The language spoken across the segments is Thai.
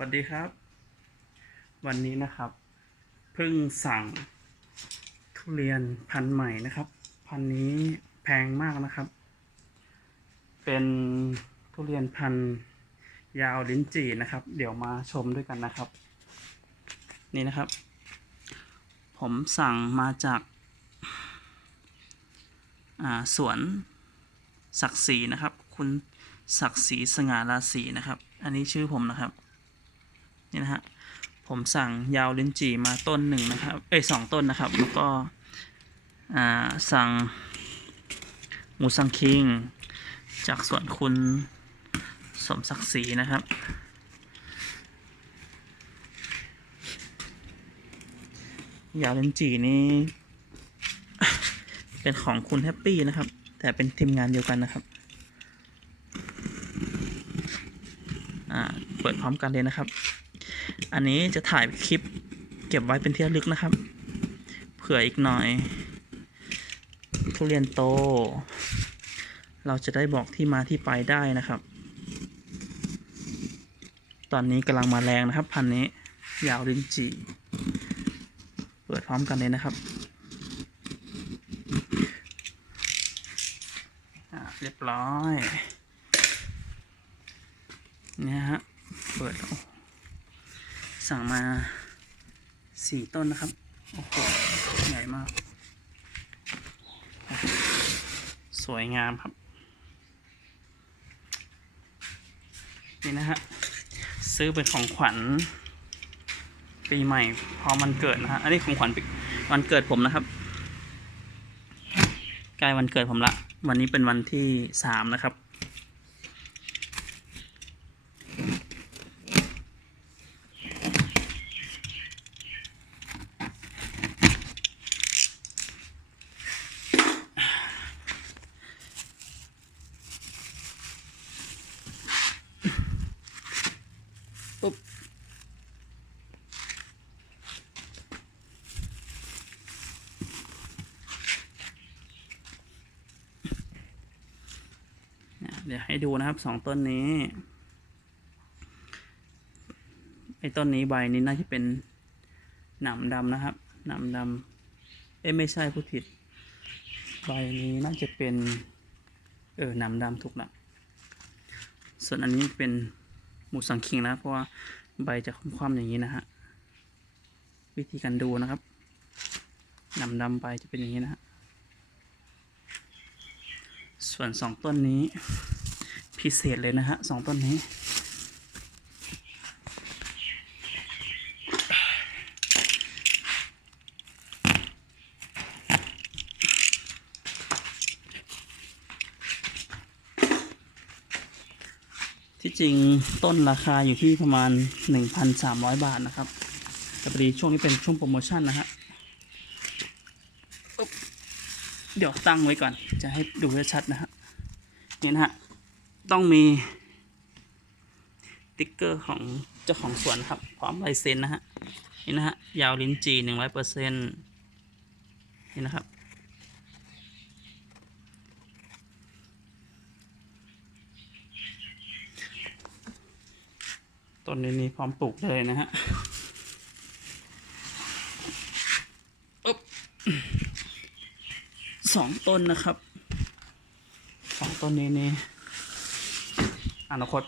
วัสดีครับ วันนี้นะครับ เพิ่งสั่งทุเรียนพันธุ์ใหม่นะครับ พันธุ์นี้แพงมากนะครับ เป็นทุเรียนพันธุ์ยาวลิ้นจี่นะครับ เดี๋ยวมาชมด้วยกันนะครับ นี่นะครับ ผมสั่งมาจากาสวนศักดิ์ศรีนะครับ คุณศักดิ์ศรีสง่าราศีนะครับ อันนี้ชื่อผมนะครับ นี่นะฮะผมสั่งยาวลิ้นจี่มาต้นหนึ่งนะครับเอ้ยสองต้นนะครับ แล้วก็สั่งหมูสังคิง จากสวนคุณสมศักดิ์ศรีนะครับ ยาวลิ้นจี่นี้เป็นของคุณแฮปปี้นะครับ แต่เป็นทีมงานเดียวกันนะครับเปิดพร้อมกันเลยนะครับ อันนี้จะถ่ายคลิปเก็บไว้เป็นที่ระลึกนะครับ เผื่ออีกหน่อย ทุเรียนโต เราจะได้บอกที่มาที่ไปได้นะครับ ตอนนี้กำลังมาแรงนะครับ พันนี้ยาวลินจีเปิดพร้อมกันเลยนะครับเรียบร้อยเนี่ยฮะ เปิดแล้ว สั่งมาสี่ต้นนะครับ โอ้โห ใหญ่มาก สวยงามครับ นี่นะฮะ ซื้อเป็นของขวัญ ปีใหม่ พอมันเกิดนะฮะ อันนี้ของขวัญวันเกิดผมนะครับ ใกล้วันเกิดผมละ วันนี้เป็นวันที่สามนะครับ เดี๋ยวให้ดูนะครับสองต้นนี้ไอ้ต้นนี้ใบนี้น่าจะเป็นหนามดำนะครับหนามดำเอ้ยไม่ใช่ผู้ผิด ใบนี้น่าจะเป็น เออหนามดำถูกละส่วนอันนี้เป็นหมูสังคิงนะเพราะว่าใบจะคว่ำๆอย่างนี้นะฮะวิธีการดูนะครับหนามดำใบจะเป็นอย่างนี้นะฮะส่วนสองต้นนี้ พิเศษเลยนะฮะสองต้นนี้ที่จริงต้นราคาอยู่ที่ประมาณ 1,300 บาทนะครับ แต่พอดีช่วงนี้เป็นช่วงโปรโมชั่นนะฮะเดี๋ยวตั้งไว้ก่อนจะให้ดูชัดๆนะฮะนี่นะฮะ ต้องมีติ๊กเกอร์ของเจ้าของสวนครับ พร้อมลายเซ็นนะฮะนี่นะฮะยาวลิ้นจีหนึ่งร้อยเปอร์เซ็นต์นี่นะครับต้นนี้นี่พร้อมปลูกเลยนะฮะอ๊บสองต้นนะครับสองต้นนี้นี่ อนาคต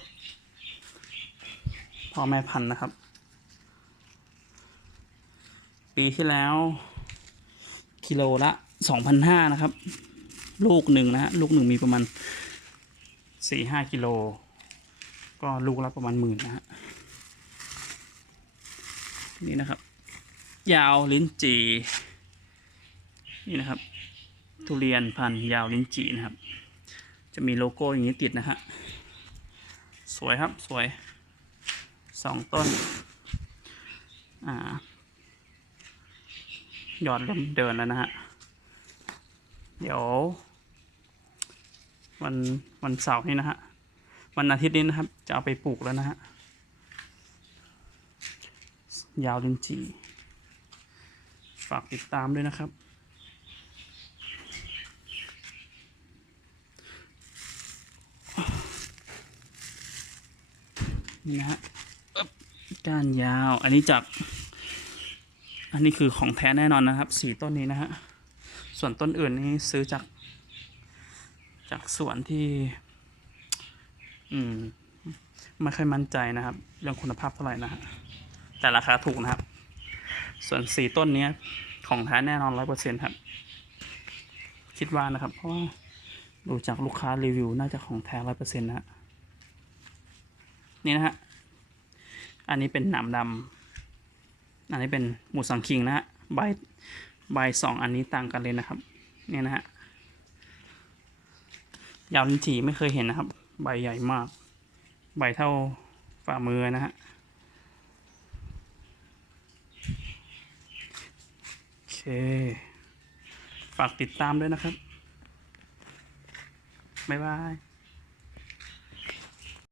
พ่อแม่พันธุ์นะครับ ปีที่แล้ว กิโลละสองพันห้านะครับ ลูกหนึ่งนะฮะลูกหนึ่งมีประมาณสี่ห้ากิโล ก็ลูกละประมาณหมื่นนะฮะนี่นะครับ ยาวลิ้นจี่นี่นะครับ ทุเรียนพันธุ์ยาวลิ้นจี่นะครับ จะมีโลโก้อย่างนี้ติดนะฮะ สวยครับสวยสองต้น อ่ายอดเริ่มเดินแล้วนะฮะ เดี๋ยว วันวันเสาร์นี้นะฮะ วันอาทิตย์นี้นะครับ จะเอาไปปลูกแล้วนะฮะ ยาวลินจี ฝากติดตามด้วยนะครับ นี่นะฮะอึ๊บก้านยาว อันนี้จาก อันนี้คือของแท้แน่นอนนะครับสี่ต้นนี้นะฮะ ส่วนต้นอื่นนี่ซื้อจาก จากสวนที่ อืม ไม่ค่อยมั่นใจนะครับเรื่องคุณภาพเท่าไหร่นะฮะ แต่ราคาถูกนะครับ ส่วนสี่ต้นเนี้ยของแท้แน่นอนร้อยเปอร์เซ็นต์ครับ คิดว่านะครับ เพราะว่าดูจากลูกค้ารีวิวน่าจะของแท้ร้อยเปอร์เซ็นต์นะฮะ นี่นะฮะ อันนี้เป็นหนามดำอันนี้เป็นหมูสังคิงนะฮะ ใบ ใบสองอันนี้ต่างกันเลยนะครับ เนี่ยนะฮะ ยาวลิ้นจี่ไม่เคยเห็นนะครับ ใบใหญ่มาก ใบเท่าฝ่ามือนะฮะโอเค ฝากติดตามด้วยนะครับ บ๊ายบาย